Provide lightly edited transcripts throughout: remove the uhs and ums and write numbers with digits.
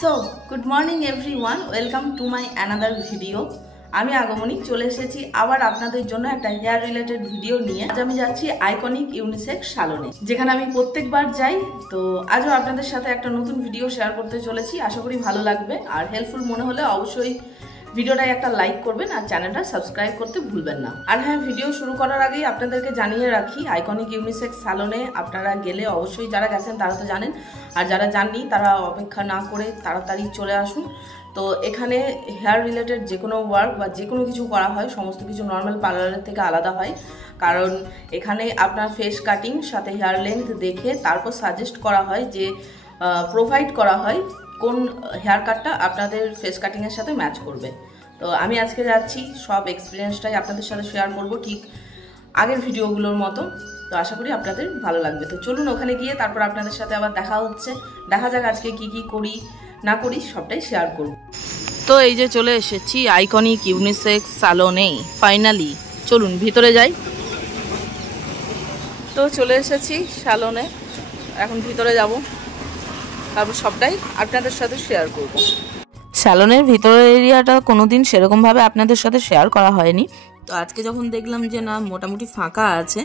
So good morning everyone, welcome to my another video. আমি আগমনী চলে এসেছি আবার আপনাদের জন্য একটা হেয়ার রিলেটেড ভিডিও নিয়ে। আজ আমি যাচ্ছি আইকনিক ইউনিসেক্স সালনে, যেখানে আমি প্রত্যেকবার যাই। তো আজও আপনাদের সাথে একটা নতুন ভিডিও শেয়ার করতে চলেছি, আশা করি ভালো লাগবে। আর হেল্পফুল মনে হলে অবশ্যই ভিডিওটায় একটা লাইক করবেন আর চ্যানেলটা সাবস্ক্রাইব করতে ভুলবেন না। আর হ্যাঁ, ভিডিও শুরু করার আগেই আপনাদেরকে জানিয়ে রাখি, আইকনিক ইউনিসেক্স সালনে আপনারা গেলে অবশ্যই, যারা গেছেন তারা তো জানেন, আর যারা জাননি তারা অপেক্ষা না করে তাড়াতাড়ি চলে আসুন। তো এখানে হেয়ার রিলেটেড যে কোনো ওয়ার্ক বা যে কোনো কিছু করা হয়, সমস্ত কিছু নর্মাল পার্লারের থেকে আলাদা হয়। কারণ এখানে আপনার ফেস কাটিং সাথে হেয়ার লেন্থ দেখে তারপর সাজেস্ট করা হয়, যে প্রোভাইড করা হয় কোন হেয়ার কাটটা আপনাদের ফেস কাটিংয়ের সাথে ম্যাচ করবে। তো আমি আজকে যাচ্ছি, সব এক্সপিরিয়েন্সটাই আপনাদের সাথে শেয়ার করব, ঠিক আগের ভিডিওগুলোর মতো। তো আশা করি আপনাদের ভালো লাগবে। তো চলুন ওখানে গিয়ে তারপর আপনাদের সাথে আবার দেখা হচ্ছে। দেখা যাক আজকে কি কি করি না করি, সবটাই শেয়ার করব। তো এই যে চলে এসেছি আইকনিক ইউনিসেক্স সালনে ফাইনালি। চলুন ভিতরে যাই। তো চলে এসেছি সালনে, এখন ভিতরে যাব, তারপর সবটাই আপনাদের সাথে শেয়ার করব। স্যালনের ভিতরের এরিয়াটা কোনোদিন সেরকমভাবে আপনাদের সাথে শেয়ার করা হয়নি। তো আজকে যখন দেখলাম যে না মোটামুটি ফাঁকা আছে,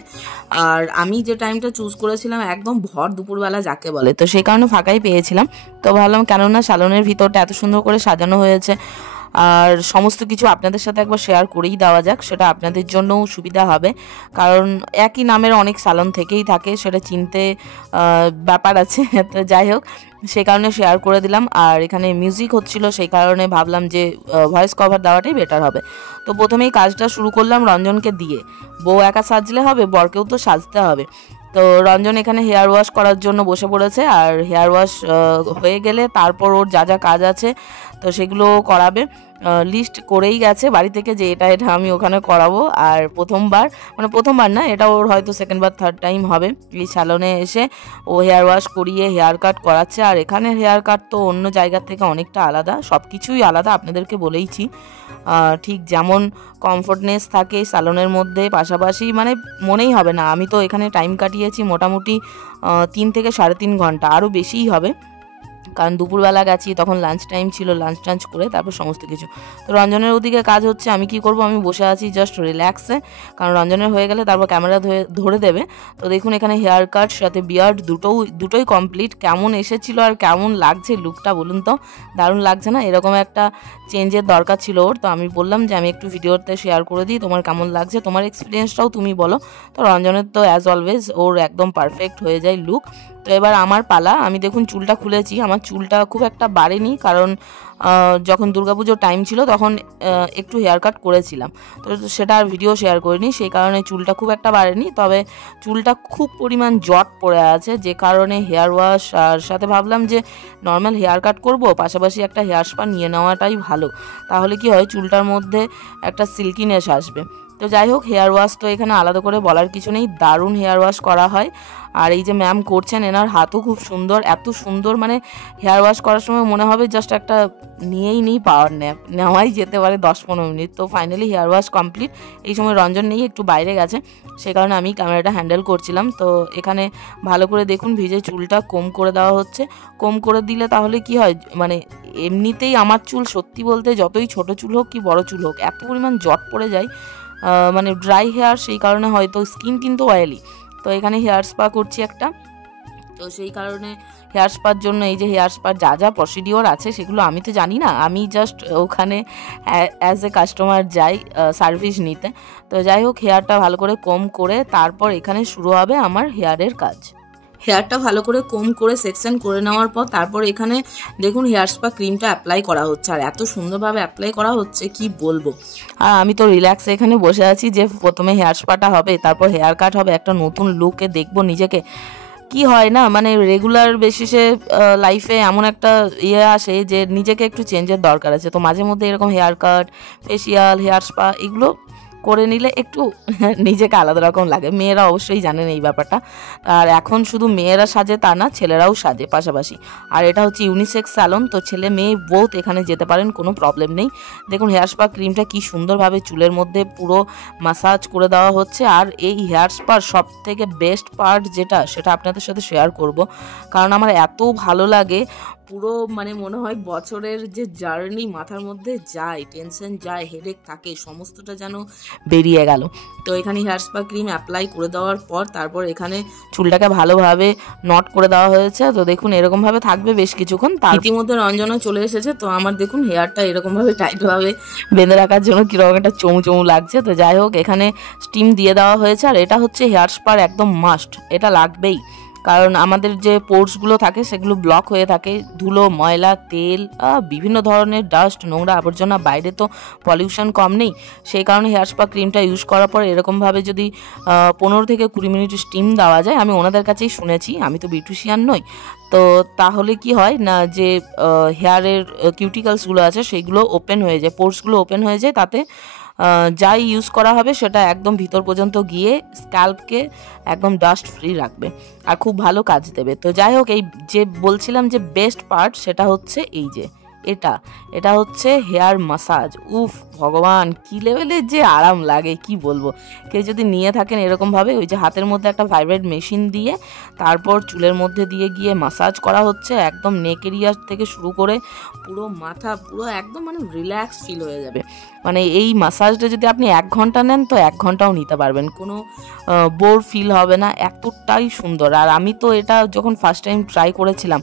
আর আমি যে টাইমটা চুজ করেছিলাম একদম ভর দুপুরবেলা যাকে বলে, তো সেই কারণে ফাঁকাই পেয়েছিলাম। তো ভাবলাম কেননা স্যালনের ভিতরটা এত সুন্দর করে সাজানো হয়েছে, আর সমস্ত কিছু আপনাদের সাথে একবার শেয়ার করেই দেওয়া যাক, সেটা আপনাদের জন্যও সুবিধা হবে। কারণ একই নামের অনেক স্যালন থেকেই থাকে, সেটা চিনতে ব্যাপার আছে। তো যাই হোক, সে কারণে শেয়ার করে দিলাম। আর এখানে মিউজিক হচ্ছিল, সেই কারণে ভাবলাম যে ভয়েস কভার দেওয়াটাই বেটার হবে। তো প্রথমেই কাজটা শুরু করলাম রঞ্জনকে দিয়ে। বউ একা সাজলে হবে, বরকেও তো সাজতে হবে। তো রঞ্জন এখানে হেয়ার ওয়াশ করার জন্য বসে পড়েছে, আর হেয়ার ওয়াশ হয়ে গেলে তারপর ওর যা যা কাজ আছে তো সেগুলো করাবে। লিস্ট করেই গেছে বাড়ি থেকে যে এটা এটা আমি ওখানে করাবো। আর প্রথমবার না, এটা ওর হয়তো সেকেন্ড বা থার্ড টাইম হবে এই স্যালনে এসে ও হেয়ার ওয়াশ করিয়ে হেয়ার কাট করাচ্ছে। আর এখানে হেয়ার কাট তো অন্য জায়গার থেকে অনেকটা আলাদা, সব কিছুই আলাদা, আপনাদেরকে বলেইছি। ঠিক যেমন কমফোর্টনেস থাকে স্যালনের মধ্যে, পাশাপাশি মানে মনেই হবে না। আমি তো এখানে টাইম কাটিয়েছি মোটামুটি 3 থেকে 3.5 ঘন্টা, আরও বেশিই হবে, কারণ দুপুরবেলা গেছি, তখন লাঞ্চ টাইম ছিল, লাঞ্চ টাঞ্চ করে তারপর সমস্ত কিছু। তো রঞ্জনের ওদিকে কাজ হচ্ছে, আমি কি করব, আমি বসে আছি জাস্ট রিল্যাক্সে, কারণ রঞ্জনের হয়ে গেলে তারপর ক্যামেরা ধরে দেবে। তো দেখুন এখানে হেয়ার কাট সাথে বিয়ার্ড দুটোই কমপ্লিট। কেমন এসেছিল আর কেমন লাগছে লুকটা বলুন তো? দারুণ লাগছে না? এরকম একটা চেঞ্জের দরকার ছিল ওর। তো আমি বললাম যে আমি একটু ভিডিওতে শেয়ার করে দিই, তোমার কেমন লাগছে, তোমার এক্সপিরিয়েন্সটাও তুমি বলো। তো রঞ্জনের তো অ্যাজ অলওয়েজ ওর একদম পারফেক্ট হয়ে যায় লুক। তো এবার আমার পালা। আমি দেখুন চুলটা খুলেছি, আমার চুলটা খুব একটা বাড়েনি, কারণ যখন দুর্গাপুজোর টাইম ছিল তখন একটু হেয়ার কাট করেছিলাম, তো সেটা আর ভিডিও শেয়ার করিনি, সেই কারণে চুলটা খুব একটা বাড়েনি। তবে চুলটা খুব পরিমাণ জট পড়ে আছে, যে কারণে হেয়ার ওয়াশ আর সাথে ভাবলাম যে নর্মাল হেয়ার কাট করব, পাশাপাশি একটা হেয়ার স্পা নিয়ে নেওয়াটাই ভালো। তাহলে কি হয়, চুলটার মধ্যে একটা সিল্কিনেস আসবে। তো যাই হোক, হেয়ার ওয়াশ তো এখানে আলাদা করে বলার কিছু নেই, দারুণ হেয়ার ওয়াশ করা হয়। আর এই যে ম্যাম করছেন, এনার হাতও খুব সুন্দর, এত সুন্দর, মানে হেয়ার ওয়াশ করার সময় মনে হবে জাস্ট একটা নিয়েই নিই পাওয়ার ন্যাপ, নেওয়াই যেতে পারে 10-15 মিনিট। তো ফাইনালি হেয়ার ওয়াশ কমপ্লিট। এই সময় রঞ্জন নেই, একটু বাইরে গেছে, সে কারণে আমি ক্যামেরাটা হ্যান্ডেল করছিলাম। তো এখানে ভালো করে দেখুন ভিজে চুলটা কোম করে দেওয়া হচ্ছে। কোম করে দিলে তাহলে কি হয়, মানে এমনিতেই আমার চুল সত্যি বলতে যতই ছোট চুল হোক কি বড় চুল হোক, এত পরিমাণ জট পড়ে যায়, মানে ড্রাই হেয়ার, সেই কারণে হয়তো স্কিন কিন্তু অয়েলি। তো এখানে হেয়ার স্পা করছি একটা, তো সেই কারণে হেয়ার স্পার জন্য এই যে হেয়ার স্পার যা যা প্রসিডিওর আছে সেগুলো আমি তো জানি না, আমি জাস্ট ওখানে অ্যাজ এ কাস্টমার যাই সার্ভিস নিতে। তো যাই হোক, হেয়ারটা ভালো করে কোম করে তারপর এখানে শুরু হবে আমার হেয়ারের কাজ। হেয়ারটা ভালো করে কোম করে সেকশন করে নেওয়ার পর তারপর এখানে দেখুন হেয়ার স্পা ক্রিমটা অ্যাপ্লাই করা হচ্ছে, আর এত সুন্দরভাবে অ্যাপ্লাই করা হচ্ছে কি বলবো। আর আমি তো রিল্যাক্সে এখানে বসে আছি, যে প্রথমে হেয়ার স্পাটা হবে, তারপর হেয়ার কাট হবে, একটা নতুন লুকে দেখবো নিজেকে। কি হয় না, মানে রেগুলার বেসিসে লাইফে এমন একটা আসে যে নিজেকে একটু চেঞ্জের দরকার আছে। তো মাঝে মধ্যে এরকম hair cut, facial, hair spa এগুলো করে নিলে একটু নিজেকে আলাদা রকম লাগে। মেয়েরা অবশ্যই জানেন এই ব্যাপারটা। আর এখন শুধু মেয়েরা সাজে তা না, ছেলেরাও সাজে পাশাপাশি। আর এটা হচ্ছে ইউনিসেক্স স্যালন, তো ছেলে মেয়ে বোথ এখানে যেতে পারেন, কোনো প্রবলেম নেই। দেখুন হেয়ার স্পা ক্রিমটা কি সুন্দরভাবে চুলের মধ্যে পুরো মাসাজ করে দেওয়া হচ্ছে। আর এই হেয়ার স্পার সব থেকে বেস্ট পার্ট যেটা, সেটা আপনাদের সাথে শেয়ার করব, কারণ আমার এত ভালো লাগে পুরো মানে মনে হয় বছরের যে জার্নি মাথার মধ্যে যায়, টেনশন যায়, হেডেক থাকে, সমস্তটা যেন বেরিয়ে গেল। তো এখানে হেয়ার স্পা ক্রিম অ্যাপ্লাই করে দেওয়ার পর তারপর এখানে চুলটাকে ভালোভাবে নট করে দেওয়া হয়েছে। তো দেখুন এরকমভাবে থাকবে বেশ কিছুক্ষণ। তার ইতিমধ্যে রঞ্জনা চলে এসেছে। তো আমার দেখুন হেয়ারটা এরকমভাবে টাইটভাবে বেঁধে রাখার জন্য কীরকম একটা চমু চমু লাগছে। তো যাই হোক, এখানে স্টিম দিয়ে দেওয়া হয়েছে। আর এটা হচ্ছে হেয়ার স্পার একদম মাস্ট, এটা লাগবেই। কারণ আমাদের যে পোর্সগুলো থাকে সেগুলো ব্লক হয়ে থাকে, ধুলো, ময়লা, তেল, বিভিন্ন ধরনের ডাস্ট, নোংরা আবর্জনা, বাইরে তো পলিউশন কম নেই। সেই কারণে হেয়ার স্পা ক্রিমটা ইউজ করার পর এরকমভাবে যদি 15 থেকে 20 মিনিট স্টিম দেওয়া যায়, আমি ওনাদের কাছেই শুনেছি, আমি তো বিউটিশিয়ান নই, তো তাহলে কি হয় না যে হেয়ারের কিউটিকলসগুলো আছে সেইগুলো ওপেন হয়ে যায়, পোর্সগুলো ওপেন হয়ে যায়, তাতে যাই ইউজ করা হবে সেটা একদম ভিতর পর্যন্ত গিয়ে স্ক্যাল্পকে একদম ডাস্ট ফ্রি রাখবে আর খুব ভালো কাজ দেবে। তো যাই হোক, এই যে বলছিলাম যে বেস্ট পার্ট সেটা হচ্ছে এই যে এটা হচ্ছে হেয়ার মাসাজ। উফ ভগবান, কি লেভেলের যে আরাম লাগে কি বলবো। কেউ যদি নিয়ে থাকেন এরকমভাবে, ওই যে হাতের মধ্যে একটা ভাইব্রেট মেশিন দিয়ে তারপর চুলের মধ্যে দিয়ে গিয়ে মাসাজ করা হচ্ছে, একদম নেক এরিয়া থেকে শুরু করে পুরো মাথা, পুরো একদম মানে রিল্যাক্স ফিল হয়ে যাবে। মানে এই মাসাজটা যদি আপনি 1 ঘন্টা নেন তো 1 ঘন্টাও নিতে পারবেন, কোনো বোর ফিল হবে না, এতটাই সুন্দর। আর আমি তো এটা যখন ফার্স্ট টাইম ট্রাই করেছিলাম,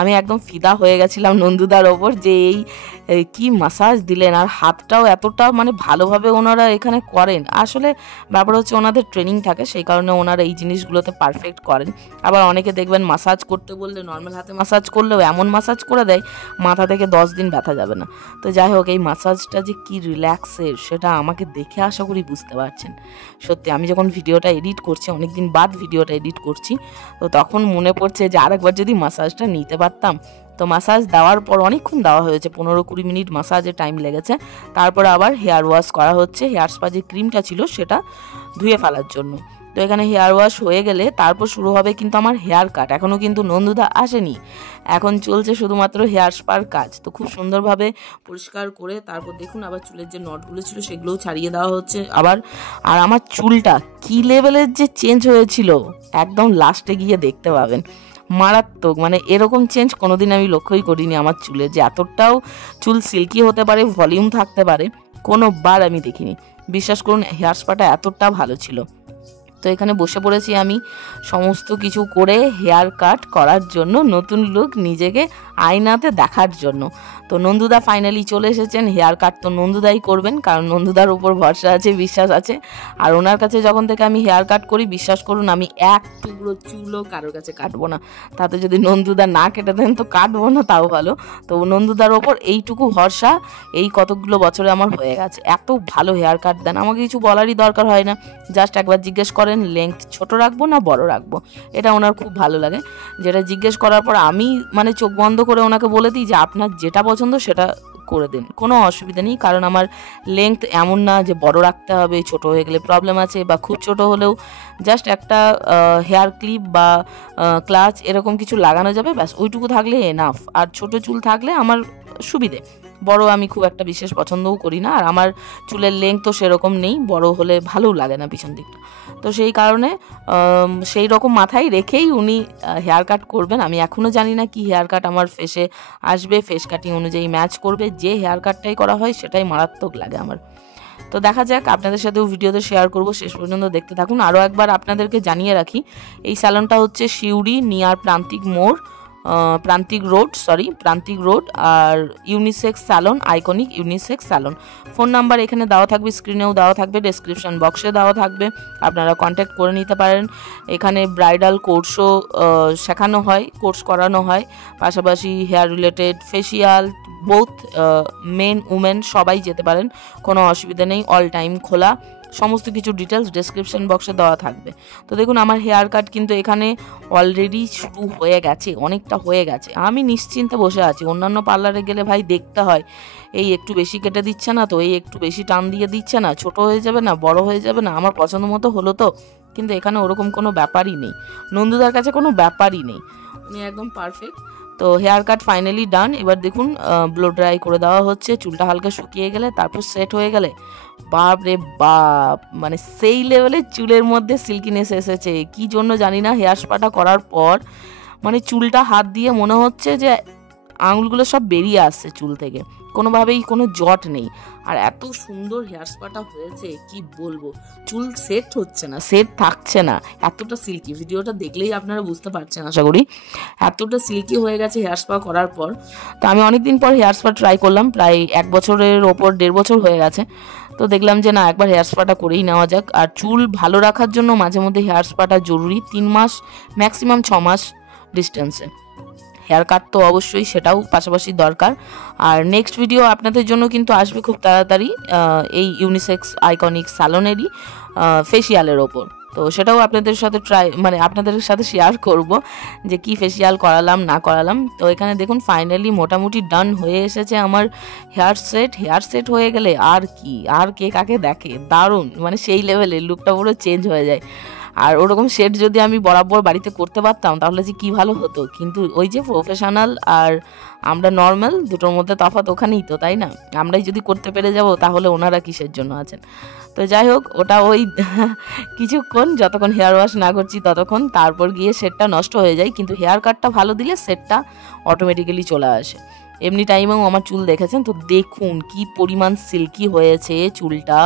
আমি একদম ফিদা হয়ে গেছিলাম নন্দুদার ওপর, যে এই কি মাসাজ দিলেন। আর হাতটাও এতটা মানে ভালোভাবে ওনারা এখানে করেন। আসলে ব্যাপার হচ্ছে ওনাদের ট্রেনিং থাকে, সেই কারণে ওনারা এই জিনিসগুলোতে পারফেক্ট করেন। আবার অনেকে দেখবেন মাসাজ করতে বললে নর্মাল হাতে মাসাজ করলেও এমন মাসাজ করে দেয় মাথা থেকে 10 দিন ব্যথা যাবে না। তো যাই হোক, এই মাসাজটা যে কি রিল্যাক্সের সেটা আমাকে দেখে আশা করি বুঝতে পারছেন। সত্যি আমি যখন ভিডিওটা এডিট করছি, অনেকদিন বাদ ভিডিওটা এডিট করছি, তো তখন মনে পড়ছে যে আরেকবার যদি মাসাজটা নিতে পারতাম। তো মাসাজ দেওয়ার পর অনেকক্ষণ দেওয়া হয়েছে, 15-20 মিনিট মাসাজে টাইম লেগেছে। তারপর আবার হেয়ার ওয়াশ করা হচ্ছে, হেয়ার স্পা যে ক্রিমটা ছিল সেটা ধুয়ে ফেলার জন্য। তো এখানে হেয়ার ওয়াশ হয়ে গেলে তারপর শুরু হবে কিন্তু আমার হেয়ার কাট। এখনও কিন্তু নন্দুদা আসেনি, এখন চলছে শুধুমাত্র হেয়ার স্পার কাজ। তো খুব সুন্দরভাবে পরিষ্কার করে তারপর দেখুন আবার চুলের যে নটগুলো ছিল সেগুলোও ছাড়িয়ে দেওয়া হচ্ছে আবার। আর আমার চুলটা কি লেভেলের যে চেঞ্জ হয়েছিল একদম লাস্টে গিয়ে দেখতে পাবেন, মারাত্মক। মানে এরকম চেঞ্জ কোনোদিন আমি লক্ষ্যই করিনি আমার চুলে, যে এতটাও চুল সিল্কি হতে পারে, ভলিউম থাকতে পারে, কোনোবার আমি দেখিনি। বিশ্বাস করুন হেয়ার স্পাটা এতটা ভালো ছিল। তো এখানে বসে পড়েছি আমি সমস্ত কিছু করে হেয়ার কাট করার জন্য, নতুন লুক নিজেকে আয়নাতে দেখার জন্য। তো নন্দুদা ফাইনালি চলে এসেছেন। হেয়ার কাট তো নন্দুদাই করবেন, কারণ নন্দুদার উপর ভরসা আছে, বিশ্বাস আছে। আর ওনার কাছে যখন থেকে আমি হেয়ার কাট করি, বিশ্বাস করুন আমি এক টুকরো চুলও কারোর কাছে কাটবো না। তাতে যদি নন্দুদা না কেটে দেন তো কাটবো না, তাও ভালো। তো নন্দুদার ওপর এইটুকু ভরসা এই কতগুলো বছরে আমার হয়ে গেছে। এত ভালো হেয়ার কাট দেন, আমাকে কিছু বলারই দরকার হয় না, জাস্ট একবার জিজ্ঞেস করেন লেংথ ছোট রাখবো না বড় রাখবো। এটা ওনার খুব ভালো লাগে, যেটা জিজ্ঞেস করার পর আমি মানে চোখ বন্ধ করে ওনাকে বলে দিই যে আপনার যেটা পছন্দ সেটা করে দিন, কোনো অসুবিধা নেই। কারণ আমার লেংথ এমন না যে বড় রাখতে হবে, ছোট হয়ে গেলে প্রবলেম আছে, বা খুব ছোট হলেও জাস্ট একটা হেয়ার ক্লিপ বা ক্লাচ এরকম কিছু লাগানো যাবে, ব্যাস ওইটুকু থাকলে এনাফ। আর ছোট চুল থাকলে আমার সুবিধে, বড় আমি খুব একটা বিশেষ পছন্দও করি না। আর আমার চুলের লেংথ তো সেরকম নেই, বড় হলে ভালোও লাগে না পিছন দিকটা। তো সেই কারণে সেই রকম মাথায় রেখেই উনি হেয়ার কাট করবেন। আমি এখনও জানি না কি হেয়ার কাট আমার ফেসে আসবে, ফেস কাটিং অনুযায়ী ম্যাচ করবে। যে হেয়ার কাটটাই করা হয় সেটাই মারাত্মক লাগে আমার। তো দেখা যাক, আপনাদের সাথেও ভিডিওতে শেয়ার করব, শেষ পর্যন্ত দেখতে থাকুন। আরও একবার আপনাদেরকে জানিয়ে রাখি, এই স্যালনটা হচ্ছে সিউড়ি নিয়ার প্রান্তিক রোড আর unisex salon, iconic unisex salon. Phone number এখানে দেওয়া থাকবে, স্ক্রিনেও দেওয়া থাকবে, ডেসক্রিপশন বক্সে দেওয়া থাকবে, আপনারা কন্ট্যাক্ট করে নিতে পারেন। এখানে ব্রাইডাল কোর্সও শেখানো হয়, কোর্স করানো হয়, পাশাপাশি hair related facial both men women সবাই যেতে পারেন, কোনো অসুবিধা নেই, অল টাইম খোলা। সমস্ত কিছু ডিটেলস ডেসক্রিপশন বক্সে দেওয়া থাকবে। তো দেখুন আমার হেয়ার কাট কিন্তু এখানে অলরেডি শুরু হয়ে গেছে, অনেকটা হয়ে গেছে। আমি নিশ্চিন্তে বসে আছি। অন্যান্য পার্লারে গেলে ভাই দেখতে হয়, এই একটু বেশি কেটে দিচ্ছে না তো, এই একটু বেশি টান দিয়ে দিচ্ছে না, ছোট হয়ে যাবে না, বড় হয়ে যাবে না, আমার পছন্দ মতো হলো তো। কিন্তু এখানে ওরকম কোনো ব্যাপারই নেই, নন্দুদার কাছে কোনো ব্যাপারই নেই, উনি একদম পারফেক্ট। তো হেয়ার কাট ফাইনালি ডান। এবার দেখুন ব্লো ড্রাই করে দেওয়া হচ্ছে, চুলটা হালকা শুকিয়ে গেলে তারপর সেট হয়ে গেলে বাপ রে বাপ, মানে সেই লেভেলের চুলের মধ্যে সিল্কিনেস এসেছে। কি জন্য জানি না, হেয়ার স্পাটা করার পর মানে চুলটা হাত দিয়ে মনে হচ্ছে যে আঙুলগুলো সব বেরিয়ে আসছে চুল থেকে, কোনোভাবেই কোনো জট নেই। আর এত সুন্দর হেয়ার স্পাটা হয়েছে কি বলবো, চুল সেট হচ্ছে না, সেট থাকছে না, এতটা সিল্কি। ভিডিওটা দেখলেই আপনারা বুঝতে পারছেন আশা করি, এতটা সিল্কি হয়ে গেছে হেয়ার স্পা করার পর। তো আমি অনেকদিন পর হেয়ার স্পা ট্রাই করলাম, প্রায় 1 বছরের ওপর, 1.5 বছর হয়ে গেছে। তো দেখলাম যে না, একবার হেয়ার স্পাটা করেই নেওয়া যাক। আর চুল ভালো রাখার জন্য মাঝে মধ্যে হেয়ার স্পাটা জরুরি, 3 মাস ম্যাক্সিমাম 6 মাস ডিস্টেন্সে। হেয়ার কাট তো অবশ্যই, সেটাও পাশাপাশি দরকার। আর নেক্সট ভিডিও আপনাদের জন্য কিন্তু আসবে খুব তাড়াতাড়ি, এই ইউনিসেক্স আইকনিক স্যালনেরই ফেসিয়ালের ওপর। তো সেটাও আপনাদের সাথে আপনাদের সাথে শেয়ার করব যে কি ফেসিয়াল করালাম না করালাম। তো এখানে দেখুন ফাইনালি মোটামুটি ডান হয়ে এসেছে আমার হেয়ার সেট হয়ে গেলে আর কি, আর কে কাকে দেখে, দারুণ, মানে সেই লেভেলের লুকটা পুরো চেঞ্জ হয়ে যায়। আর ওরকম সেট যদি আমি বরাবর বাড়িতে করতে পারতাম তাহলে যে কি ভালো হতো। কিন্তু ওই যে প্রফেশনাল আর আমরা নর্মাল, দুটোর মধ্যে তফাৎ ওখানেই তো, তাই না? আমরাই যদি করতে পেরে যাব তাহলে ওনারা কিসের জন্য আছেন। তো যাই হোক, ওটা ওই কিছুক্ষণ, যতক্ষণ হেয়ার ওয়াশ না করছি ততক্ষণ, তারপর গিয়ে সেটটা নষ্ট হয়ে যায়। কিন্তু হেয়ার কাটটা ভালো দিলে সেটটা অটোমেটিক্যালি চলে আসে। এমনি টাইমেও আমার চুল দেখেছেন তো, দেখুন কি পরিমাণ সিল্কি হয়েছে চুলটা,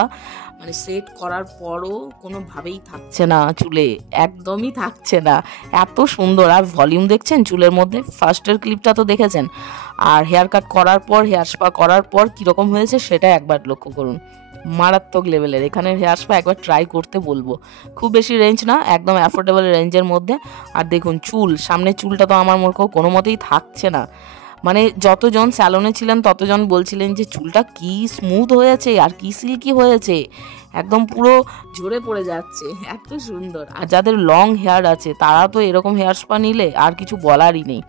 মানে সেট করার পরও কোনোভাবেই থাকছে না চুলে, একদমই থাকছে না, এত সুন্দর। আর ভলিউম দেখছেন চুলের মধ্যে, ফার্স্টের ক্লিপটা তো দেখেছেন। আর হেয়ার কাট করার পর, হেয়ার স্পা করার পর কীরকম হয়েছে সেটা একবার লক্ষ্য করুন, মারাত্মক লেভেলের। এখানের হেয়ার স্পা একবার ট্রাই করতে বলবো, খুব বেশি রেঞ্জ না, একদম অ্যাফোর্ডেবল রেঞ্জের মধ্যে। আর দেখুন চুল, সামনের চুলটা তো আমার কোনো মতেই থাকছে না। মানে যতজন স্যালনে ছিলেন ততজন বলছিলেন যে চুলটা কি স্মুথ হয়েছে আর কি সিল্কি হয়েছে, একদম পুরো ঝরে পড়ে যাচ্ছে, এত সুন্দর। আর যাদের লং হেয়ার আছে তারা তো এরকম হেয়ার স্পা নিলে আর কিছু বলারই নেই,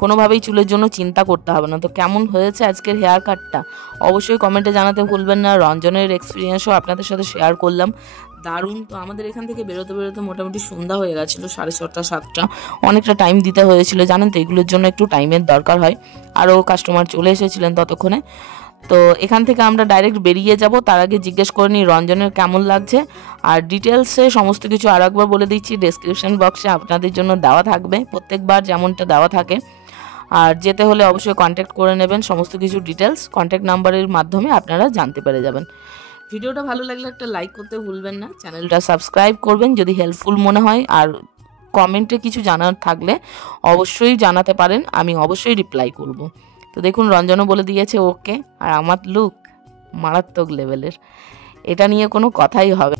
কোনোভাবেই চুলের জন্য চিন্তা করতে হবে না। তো কেমন হয়েছে আজকের হেয়ার কাটটা অবশ্যই কমেন্টে জানাতে ভুলবেন না। রঞ্জনের এক্সপিরিয়েন্সও আপনাদের সাথে শেয়ার করলাম, দারুণ। তো আমাদের এখান থেকে বেরোতে মোটামুটি সন্ধ্যা হয়ে গেছিলো, 6:30 7টা, অনেকটা টাইম দিতে হয়েছিল, জানেন তো এগুলোর জন্য একটু টাইমের দরকার হয়। আরও কাস্টমার চলে এসেছিলেন ততক্ষণে। তো এখান থেকে আমরা ডাইরেক্ট বেরিয়ে যাব, তার আগে জিজ্ঞেস করে নিই রঞ্জনের কেমন লাগছে। আর ডিটেলসে সমস্ত কিছু আর একবার বলে দিচ্ছি, ডেসক্রিপশন বক্সে আপনাদের জন্য দেওয়া থাকবে, প্রত্যেকবার যেমনটা দেওয়া থাকে। আর যেতে হলে অবশ্যই কন্ট্যাক্ট করে নেবেন, সমস্ত কিছু ডিটেলস কন্ট্যাক্ট নাম্বারের মাধ্যমে আপনারা জানতে পেরে যাবেন। ভিডিওটা ভালো লাগলে একটা লাইক করতে ভুলবেন না, চ্যানেলটা সাবস্ক্রাইব করবেন যদি হেল্পফুল মনে হয়। আর কমেন্টে কিছু জানার থাকলে অবশ্যই জানাতে পারেন, আমি অবশ্যই রিপ্লাই করব। তো দেখুন রঞ্জনও বলে দিয়েছে ওকে, আর আমার লুক মারাত্মক লেভেলের, এটা নিয়ে কোনো কথাই হবে।